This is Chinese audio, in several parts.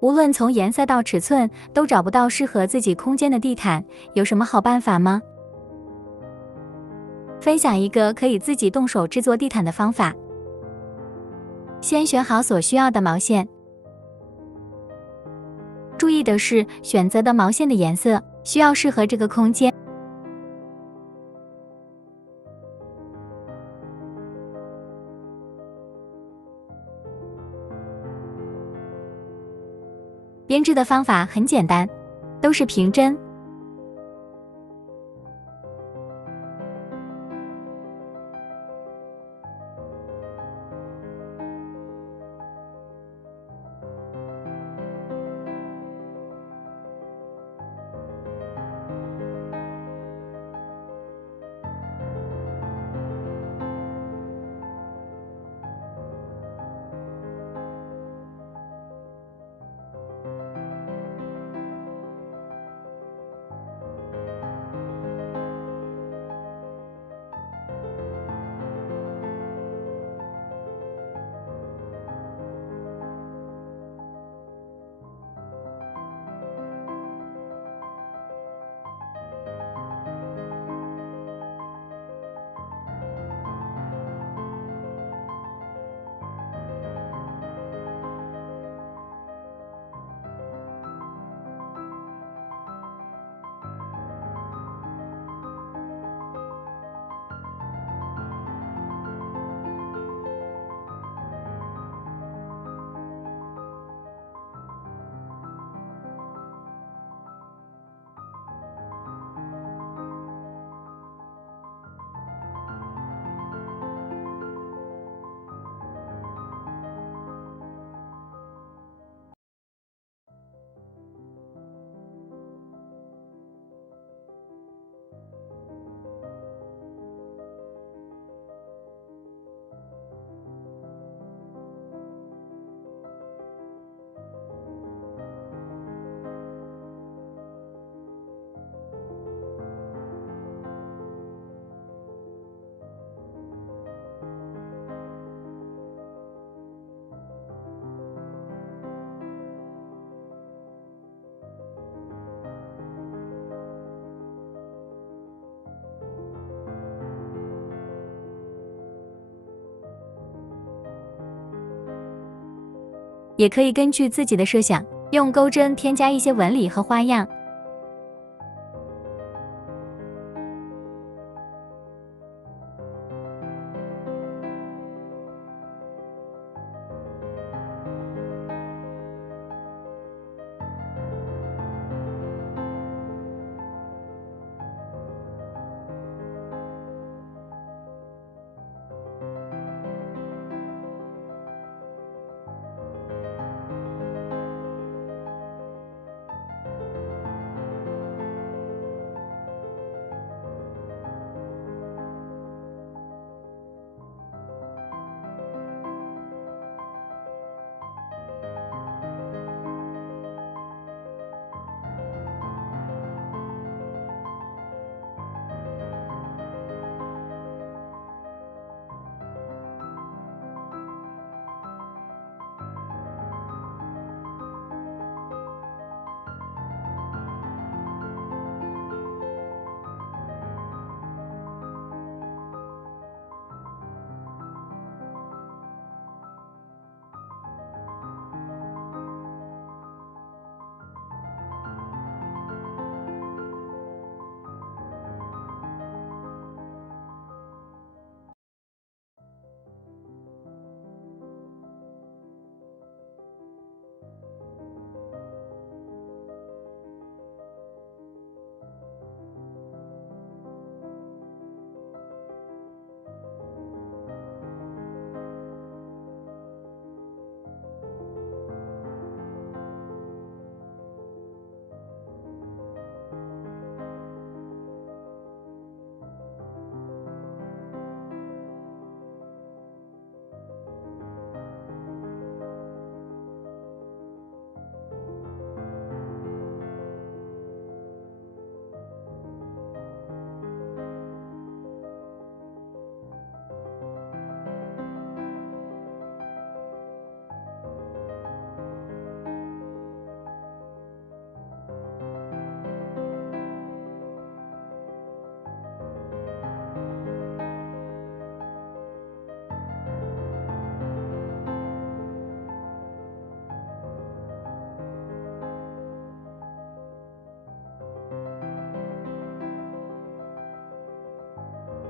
无论从颜色到尺寸，都找不到适合自己空间的地毯，有什么好办法吗？分享一个可以自己动手制作地毯的方法。先选好所需要的毛线，注意的是，选择的毛线的颜色需要适合这个空间。编织的方法很简单，都是平针。也可以根据自己的设想，用钩针添加一些纹理和花样。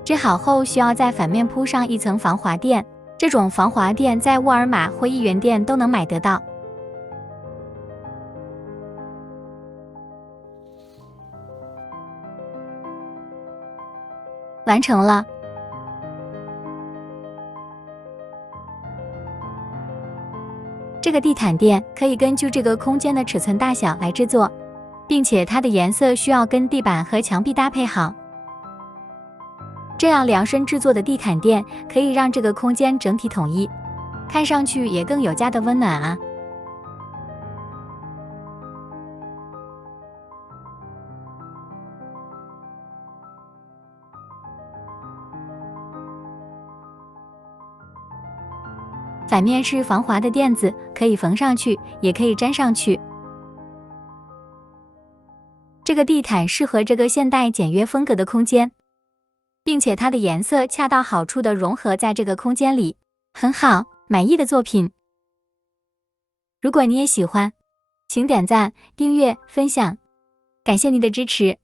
织好后需要在反面铺上一层防滑垫，这种防滑垫在沃尔玛或一元店都能买得到。完成了。这个地毯垫可以根据这个空间的尺寸大小来制作，并且它的颜色需要跟地板和墙壁搭配好。这样量身制作的地毯垫可以让这个空间整体统一，看上去也更有家的温暖啊。反面是防滑的垫子，可以缝上去，也可以粘上去。这个地毯适合这个现代简约风格的空间，并且它的颜色恰到好处的融合在这个空间里，很好，满意的作品。如果你也喜欢，请点赞、订阅、分享，感谢您的支持。